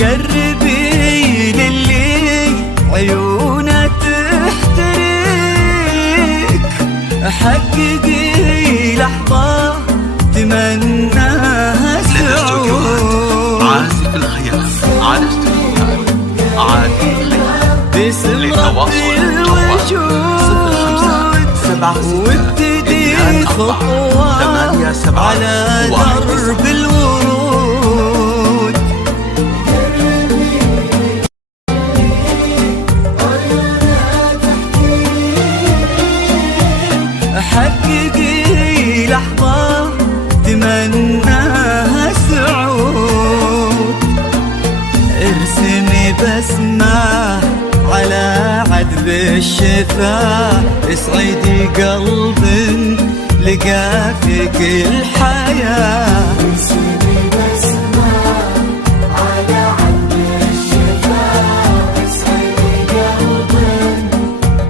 قربي للي عيونه تحترق، حققي لحظة تمناها سعود. عازف الخيال على استوديوهات عازف الخيال. باسم الوجود وابتدي خطوة على درب الورود. حققي لحظة تمناها سعود، ارسمي بسمة على عذب الشفاه، اسعدي قلب لقى فيك الحياة. ارسمي بسمة على عذب الشفاه، اسعدي قلب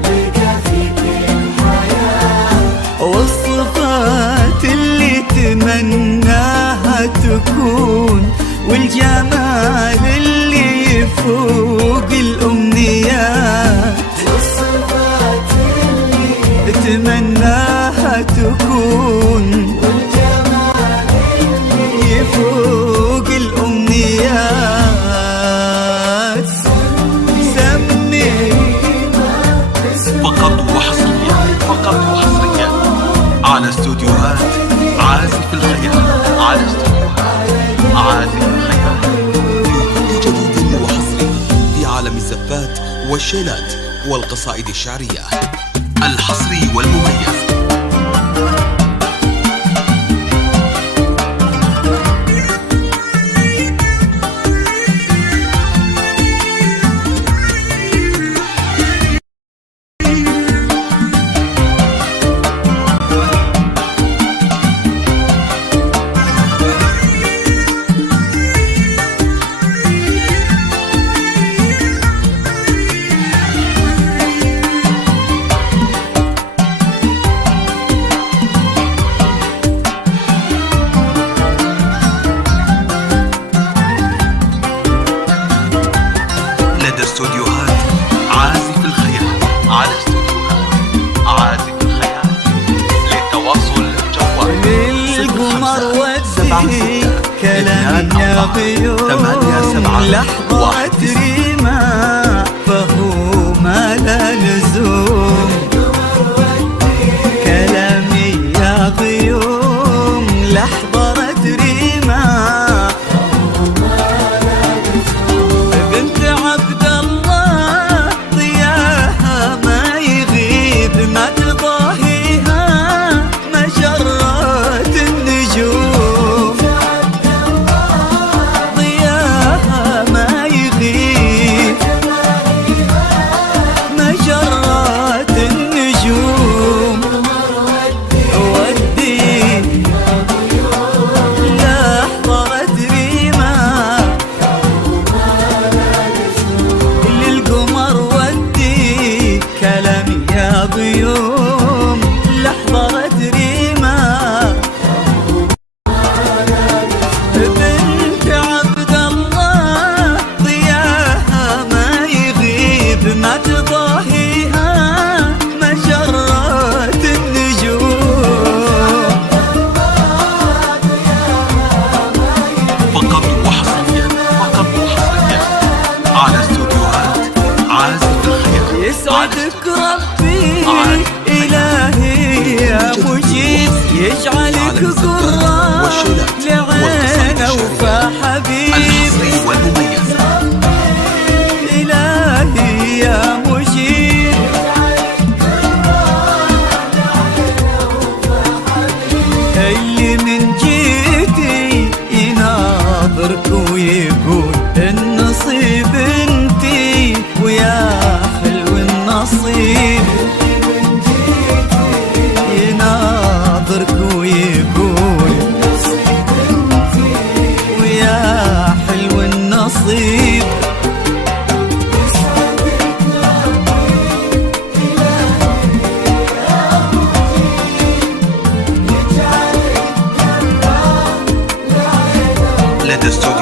لقى فيك الحياة. والصفات اللي تمناها تكون، والجمال اللي يفوق الأمنيات. والصفات اللي تمناها تكون، والجمال اللي يفوق الأمنيات. سمي فقط وحصريا على استوديوهات عازف الخيال. على استوديوهات عازف الخيال. لكل جديد وحصري في عالم الزفات والشيلات والقصائد الشعرية، الحصري والمميز. استوديوهات عازف الخيال. على استوديوهات عازف الخيال. للتواصل جوال للقمر ودي كلام يا غيوم، لحظة ريما فهو ما لا لزوم. كلامي يا غيوم لحظة ريما، بنت عبد الله ضياها ما يغيب، ما تضاهيها مجرات النجوم. ضياها ما يغيب مجرات النجوم. ودي لحظة ريما للقمر، ودي كلامي يا غيوم لحظة ريما. بنت عبد الله ضياها ما يغيب، ما تضاهيها مجرات النجوم. فقط وحصريا على استوديوهات عازف الخيال. يسعدك ربي إلهي يا مجيب، يجعلك قرة لعين وفا حبيب. الحصري والمميز. إلهي يا مجيب، اللي من جيتي يناظرك ويقول النصيب انتي، ويا حلو النصيب. يناظرك ويقول ويا حلو النصيب. لدى استوديو